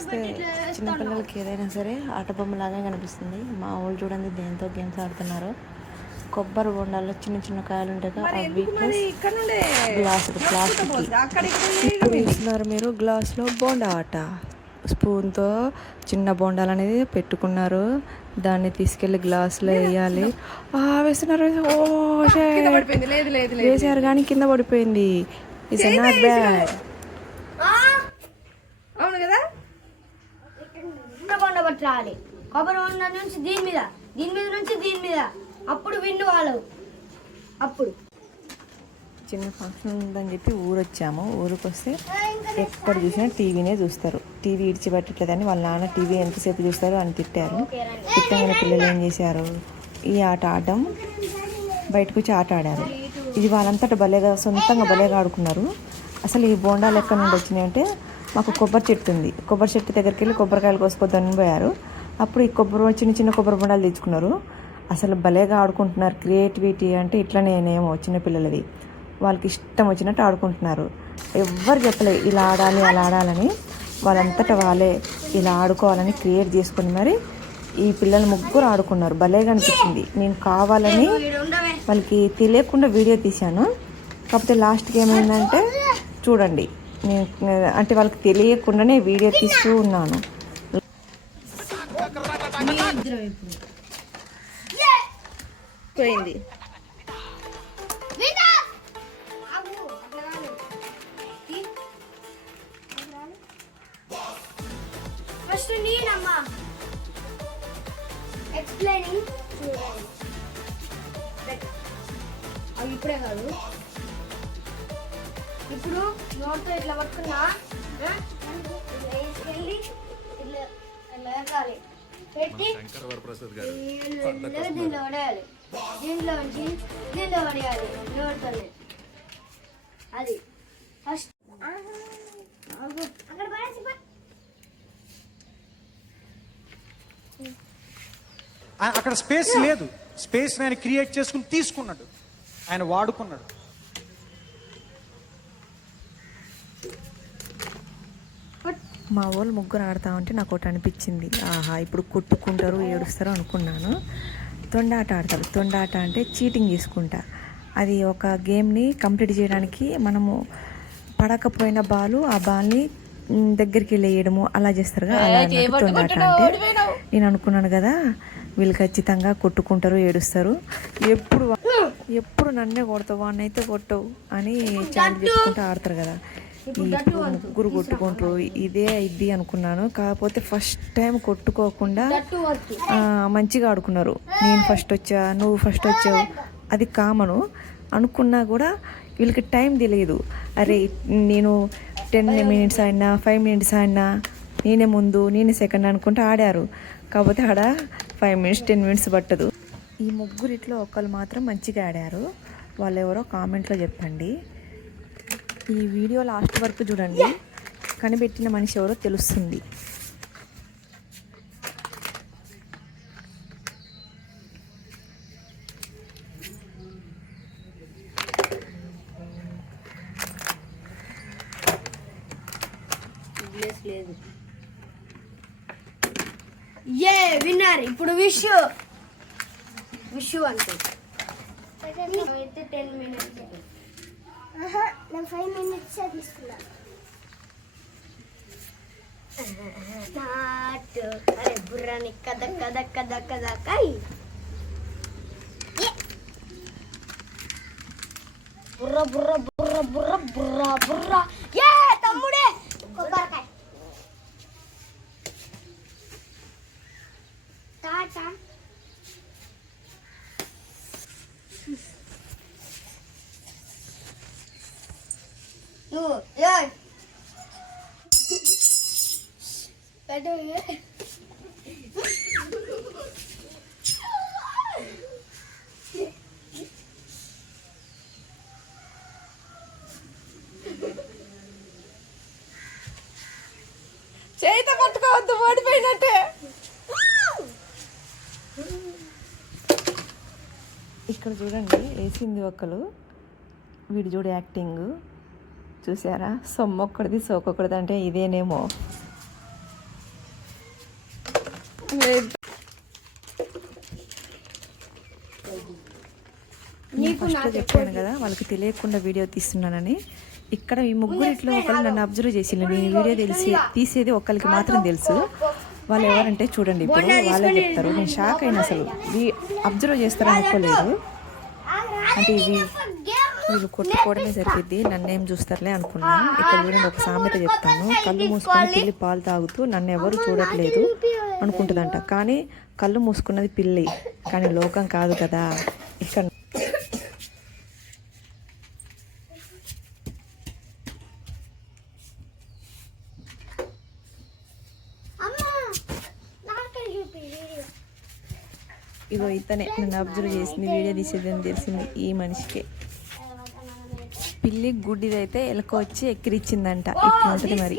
చూస్తే చిన్నపిల్లలకి ఏదైనా సరే ఆట బొమ్మలాగా కనిపిస్తుంది. మా వాళ్ళు చూడండి దేంతో గేమ్స్ ఆడుతున్నారు. కొబ్బరి బొండాల్లో చిన్న చిన్న కాయలు ఉంటాయి కదా, అవి గ్లాసులు ప్లాస్టిక్ ఇస్తున్నారు. మీరు గ్లాస్లో బోండా ఆట స్పూన్తో చిన్న బొండాలు అనేది పెట్టుకున్నారు. దాన్ని తీసుకెళ్ళి గ్లాసులో వేయాలి. వేస్తున్నారు. వేసారు కానీ కింద పడిపోయింది. It's not bad. అవును కదా. బొండ పట్టాలి. కొబ్బరి బొండ నుంచి దీని మీద నుంచి దీని మీద, అప్పుడు విండు వాళ్ళు. అప్పుడు చిన్న ఫంక్షన్ ఉందని చెప్పి ఊరొచ్చాము. ఊరికి వస్తే ఎక్కడ చూసినా టీవీనే చూస్తారు. టీవీ ఇడిచిపెట్టట్లేదని వాళ్ళ నాన్న టీవీ ఎంతసేపు చూస్తారు అని తిట్టారు. తిట్టంగానే పిల్లలు ఏం చేశారు, ఈ ఆట ఆడడం బయటకు వచ్చి ఆట ఆడారు. ఇది వాళ్ళంతటా భలేగా సొంతంగా భలేగా ఆడుకున్నారు. అసలు ఈ బోండాలు ఎక్కడ నుండి వచ్చినాయి అంటే, మాకు కొబ్బరి చెట్టు ఉంది. కొబ్బరి చెట్టు దగ్గరికి వెళ్ళి కొబ్బరికాయలు కోసుకొద్దని పోయారు. అప్పుడు ఈ చిన్న చిన్న కొబ్బరి బొండాలు తెచ్చుకున్నారు. అసలు భలేగా ఆడుకుంటున్నారు. క్రియేటివిటీ అంటే ఇట్లనేమో చిన్నపిల్లలది. వాళ్ళకి ఇష్టం వచ్చినట్టు ఆడుకుంటున్నారు. ఎవ్వరు చెప్పలే ఇలా ఆడాలి అలా ఆడాలని. వాళ్ళంతటా వాళ్ళే ఇలా ఆడుకోవాలని క్రియేట్ చేసుకుని మరి ఈ పిల్లలు ముగ్గురు ఆడుకున్నారు. భలేగా అనిపించింది. నేను కావాలని వాళ్ళకి తెలియకుండా వీడియో తీశాను. కాకపోతే లాస్ట్కి ఏమైందంటే చూడండి, నేను అంటే వాళ్ళకి తెలియకుండానే వీడియో తీస్తూ ఉన్నాను. పోయింది. ఫస్ట్ నేనమ్మా ఎక్స్ప్లెయినింగ్ చూడండి. అవి ఇప్పుడే కాదు, ఇప్పుడు నోట్తో ఇట్లా పట్టుకున్నా వేసుకెళ్ళి ఇట్లా ఇట్లా ఎక్కాలి. పెట్టి దీంట్లో పడేయాలి. దీంట్లో ఉంచి దీంట్లో పడేయాలి నోట్తోనే. అది ఫస్ట్ అక్కడ పడేసి అక్కడ స్పేస్ లేదు. స్పేస్ ఆయన క్రియేట్ చేసుకుని తీసుకున్నాడు, ఆయన వాడుకున్నాడు. మా వాళ్ళు ముగ్గురు ఆడుతూ ఉంటే నాకు ఒకటి అనిపించింది. ఆహా, ఇప్పుడు కొట్టుకుంటారు ఏడుస్తారు అనుకున్నాను. తొండాట ఆడతారు. తొండాట అంటే చీటింగ్ చేసుకుంటా. అది ఒక గేమ్ని కంప్లీట్ చేయడానికి మనము పడకపోయిన ఆ బాల్ని దగ్గరికి వెళ్ళేయడము అలా చేస్తారు కదా, అలా తొండాట అంటే. నేను అనుకున్నాను కదా వీళ్ళు ఖచ్చితంగా కొట్టుకుంటారు ఏడుస్తారు, ఎప్పుడు నన్నే కొడతావు వాడిని అయితే కొట్టవు అని చాలా చెప్పుకుంటూ ఆడతారు కదా. ఇప్పుడు ముగ్గురు కొట్టుకుంటారు ఇదే ఇది అనుకున్నాను. కాకపోతే ఫస్ట్ టైం కొట్టుకోకుండా మంచిగా ఆడుకున్నారు. నేను ఫస్ట్ వచ్చా, నువ్వు ఫస్ట్ వచ్చావు, అది కామను అనుకున్నా కూడా వీళ్ళకి టైం తెలియదు. అరే నేను 10 minutes అయినా 5 minutes అయినా నేనే ముందు నేనే సెకండ్ అనుకుంటూ ఆడారు. కాకపోతే ఆడ 5 minutes 10 minutes పట్టదు. ఈ ముగ్గురిట్లో ఒకళ్ళు మాత్రం మంచిగా ఆడారు. వాళ్ళు ఎవరో కామెంట్లో చెప్పండి. ఈ వీడియో లాస్ట్ వరకు చూడండి, కనిపెట్టిన మనిషి ఎవరో తెలుస్తుంది. లేదు. విన్నర్ ఇప్పుడు విష్ అంటే 10 minutes. నేను 5 minutes తీసుకున్నా. అరే బుర్రాని కద కద కద కద కై బుర్ర బుర్ర బుర్ర బుర్ర బుర్ర బుర్ర. తమ్ముడే కొబ్బరికాయ టాటా. చేయితో పట్టుకోవద్దు, ఓడిపోయినట్టే. ఇక్కడ చూడండి వేసింది ఒకరు, వీడు చూడు యాక్టింగ్ చూసారా. సొమ్మొక్కడిది సోకొక్కడిది అంటే ఇదేనేమో. నేను ఫస్ట్లో చెప్పాను కదా వాళ్ళకి తెలియకుండా వీడియో తీస్తున్నానని. ఇక్కడ ఈ ముగ్గురిట్లో ఒకళ్ళు నన్ను అబ్జర్వ్ చేసిండు. నేను వీడియో తీసేది ఒకరికి మాత్రం తెలుసు. వాళ్ళు ఎవరంటే చూడండి, ఇప్పుడు వాళ్ళే చెప్తారు. నేను షాక్ అయినా, అసలు అబ్జర్వ్ చేస్తారని అనుకోలేదు. అంటే వీళ్ళు కొట్టుకోవడమే సరిపోద్ది, నన్నేం చూస్తారులే అనుకున్నాను. ఇక్కడ చూడండి, ఒక సామెత చెప్తాను. కళ్ళు మూసుకొని పిల్లి పాలు తాగుతూ నన్ను ఎవరు చూడట్లేదు అనుకుంటుందంట. కానీ కళ్ళు మూసుకున్నది పిల్లి, కానీ లోకం కాదు కదా. ఇక్కడ ఇగో ఇతనే నన్ను అబ్జర్వ్ చేసింది, వీడియో తీసేదని తెలిసింది ఈ మనిషికే. పిల్లి గుడ్డిదైతే ఎలక వచ్చి ఎక్కిరిచ్చిందంట. ఇట్లా ఉంటుంది మరి.